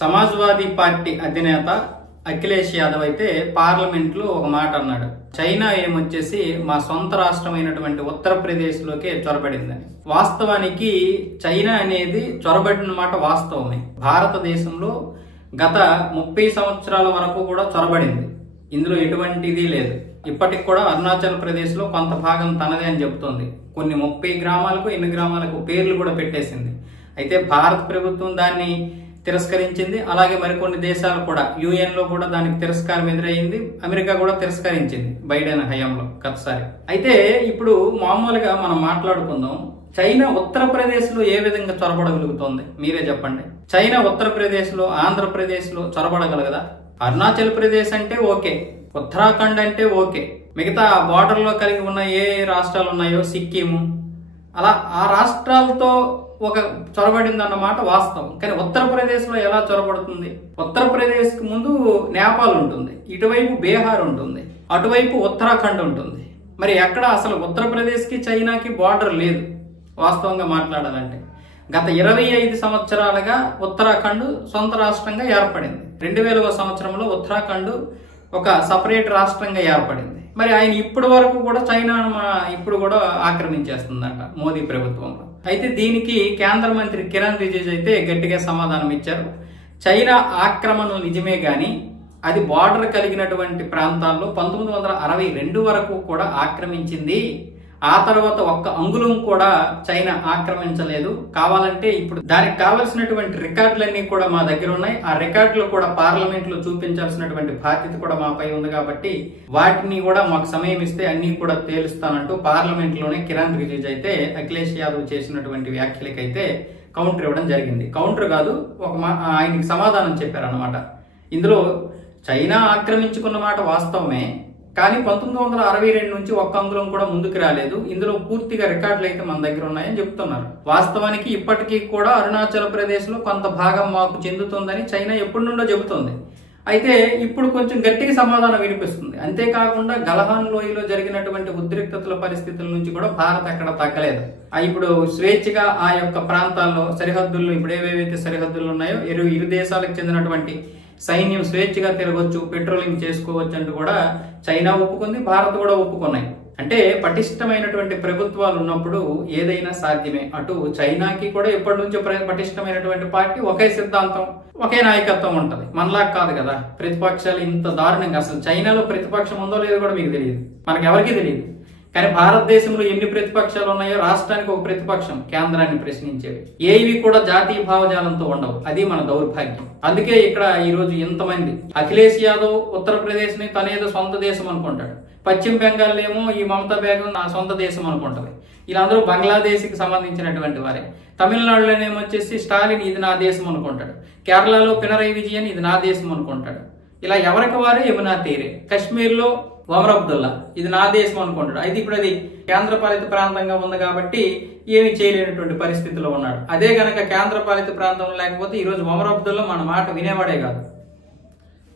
Samajwadi party అధినేత అఖిలేష్ యాదవ్ అయితే parliament లో ఒక మాట అన్నాడు. చైనా ఏమొచ్చేసి మా సొంత రాష్ట్రమైనటువంటి ఉత్తరప్రదేశ్ లోకే చొరబడిందని. వాస్తవానికి చైనా అనేది చొరబడిన మాట వాస్తవమే. భారతదేశంలో గత 30 సంవత్సరాల వరకు కూడా చొరబడింది. ఇందులో ఎటువంటిది లేదు. ఇప్పటికి కూడా అరుణాచల్ ప్రదేశ్ లో కొంత భాగం తనదే అని చెబుతోంది. కొన్ని 30 గ్రామాలకు, ఎన్ని గ్రామాలకు పేర్లు కూడా పెట్టేసింది. అయితే భారత ప్రభుత్వం దాన్ని తిరస్కరించింది. అలాగే మరికొన్ని దేశాలు కూడా, యుఎన్ లో కూడా దానికి తిరస్కారం ఎదురయ్యింది. అమెరికా కూడా తిరస్కరించింది బైడెన్ హయాంలో గతసారి. అయితే ఇప్పుడు మామూలుగా మనం మాట్లాడుకుందాం, చైనా ఉత్తరప్రదేశ్ లో ఏ విధంగా చొరబడగలుగుతోంది మీరే చెప్పండి. చైనా ఉత్తరప్రదేశ్ లో, ఆంధ్రప్రదేశ్ లో చొరబడగలగదా? అరుణాచల్ ప్రదేశ్ అంటే ఓకే, ఉత్తరాఖండ్ అంటే ఓకే, మిగతా బార్డర్ లో కలిగి ఉన్న ఏ రాష్ట్రాలు ఉన్నాయో సిక్కిము, అలా ఆ రాష్ట్రాలతో ఒక చొరబడింది అన్నమాట వాస్తవం. కానీ ఉత్తరప్రదేశ్ లో ఎలా చొరబడుతుంది? ఉత్తరప్రదేశ్ కి ముందు నేపాల్ ఉంటుంది, ఇటువైపు బీహార్ ఉంటుంది, అటువైపు ఉత్తరాఖండ్ ఉంటుంది. మరి ఎక్కడ అసలు ఉత్తరప్రదేశ్ కి చైనాకి బార్డర్ లేదు వాస్తవంగా మాట్లాడాలంటే. గత 25 సంవత్సరాలుగా ఉత్తరాఖండ్ సొంత రాష్ట్రంగా ఏర్పడింది. 2000వ సంవత్సరంలో ఉత్తరాఖండ్ ఒక సపరేట్ రాష్ట్రంగా ఏర్పడింది. మరి ఆయన ఇప్పటి వరకు కూడా చైనాను ఇప్పుడు కూడా ఆక్రమించేస్తుందంట మోదీ ప్రభుత్వంలో. అయితే దీనికి కేంద్ర మంత్రి కిరణ్ రిజిజు అయితే గట్టిగా సమాధానం ఇచ్చారు. చైనా ఆక్రమణ నిజమే గాని అది బార్డర్ కలిగినటువంటి ప్రాంతాల్లో 1962 వరకు కూడా ఆక్రమించింది. ఆ తర్వాత ఒక్క అంగుళం కూడా చైనా ఆక్రమించలేదు. కావాలంటే ఇప్పుడు దానికి కావలసినటువంటి రికార్డులన్నీ కూడా మా దగ్గర ఉన్నాయి. ఆ రికార్డులు కూడా పార్లమెంట్ లో చూపించాల్సినటువంటి బాధ్యత కూడా మాపై ఉంది. కాబట్టి వాటిని కూడా మాకు సమయం ఇస్తే అన్ని కూడా తేలుస్తానంటూ పార్లమెంట్ లోనే కిరణ్ రిజిజు అయితే అఖిలేష్ యాదవ్ చేసినటువంటి వ్యాఖ్యలకైతే కౌంటర్ ఇవ్వడం జరిగింది. కౌంటర్ కాదు, ఆయనకి సమాధానం చెప్పారన్నమాట. ఇందులో చైనా ఆక్రమించుకున్న మాట వాస్తవమే, కానీ 1962 నుంచి ఒక్క అంగుళం కూడా ముందుకు రాలేదు. ఇందులో పూర్తిగా రికార్డులు అయితే మన దగ్గర ఉన్నాయని చెప్తున్నారు. వాస్తవానికి ఇప్పటికీ కూడా అరుణాచల్ ప్రదేశ్ లో కొంత భాగం మాకు చెందుతుందని చైనా ఎప్పటి నుండో చెబుతోంది. అయితే ఇప్పుడు కొంచెం గట్టిగా సమాధానం వినిపిస్తుంది. అంతేకాకుండా గల్వాన్ లోయలో జరిగినటువంటి ఉద్రిక్తతల పరిస్థితుల నుంచి కూడా భారత్ ఎక్కడ తగ్గలేదు. ఇప్పుడు స్వేచ్ఛగా ఆ యొక్క ప్రాంతాల్లో సరిహద్దుల్లో ఇప్పుడు ఏవేవైతే సరిహద్దులు ఉన్నాయో ఇరు దేశాలకు చెందినటువంటి సైన్యం స్వేచ్ఛగా తిరగొచ్చు, పెట్రోలింగ్ చేసుకోవచ్చు అంటూ కూడా చైనా ఒప్పుకుంది, భారత్ కూడా ఒప్పుకున్నాయి. అంటే పటిష్టమైనటువంటి ప్రభుత్వాలు ఉన్నప్పుడు ఏదైనా సాధ్యమే. అటు చైనాకి కూడా ఎప్పటి నుంచో పటిష్టమైనటువంటి పార్టీ, ఒకే సిద్ధాంతం, ఒకే నాయకత్వం ఉంటది. మనలా కాదు కదా ప్రతిపక్షాలు ఇంత దారుణంగా. అసలు చైనాలో ప్రతిపక్షం ఉందో లేదో కూడా మీకు తెలియదు, మనకు ఎవరికి తెలియదు. కానీ భారతదేశంలో ఎన్ని ప్రతిపక్షాలు ఉన్నాయో రాష్ట్రానికి ఒక ప్రతిపక్షం కేంద్రాన్ని ప్రశ్నించేవి. ఏవి కూడా జాతీయ భావజాలంతో ఉండవు. అది మన దౌర్భాగ్యం. అందుకే ఇక్కడ ఈ రోజు ఇంతమంది అఖిలేష్ యాదవ్ ఉత్తరప్రదేశ్ ని తనేదో సొంత దేశం అనుకుంటాడు. పశ్చిమ బెంగాల్ ఏమో ఈ మమతా బేగం నా సొంత దేశం అనుకుంటది. వీళ్ళందరూ బంగ్లాదేశ్ కి సంబంధించినటువంటి వారే. తమిళనాడులోనేమో వచ్చేసి స్టాలిన్ ఇది నా దేశం అనుకుంటాడు. కేరళలో పినరయి విజయన్ ఇది నా దేశం అనుకుంటాడు. ఇలా ఎవరికి వారే యమునా తీరే. కశ్మీర్ లో ఒమర్ అబ్దుల్లా ఇది నా దేశం అనుకుంటాడు. అయితే ఇప్పుడు అది కేంద్ర పాలిత ప్రాంతంగా ఉంది కాబట్టి ఏమి చేయలేనటువంటి పరిస్థితిలో ఉన్నాడు. అదే గనక కేంద్ర పాలిత ప్రాంతం లేకపోతే ఈ రోజు ఒమర్ అబ్దుల్లా మన మాట వినేవాడే కాదు.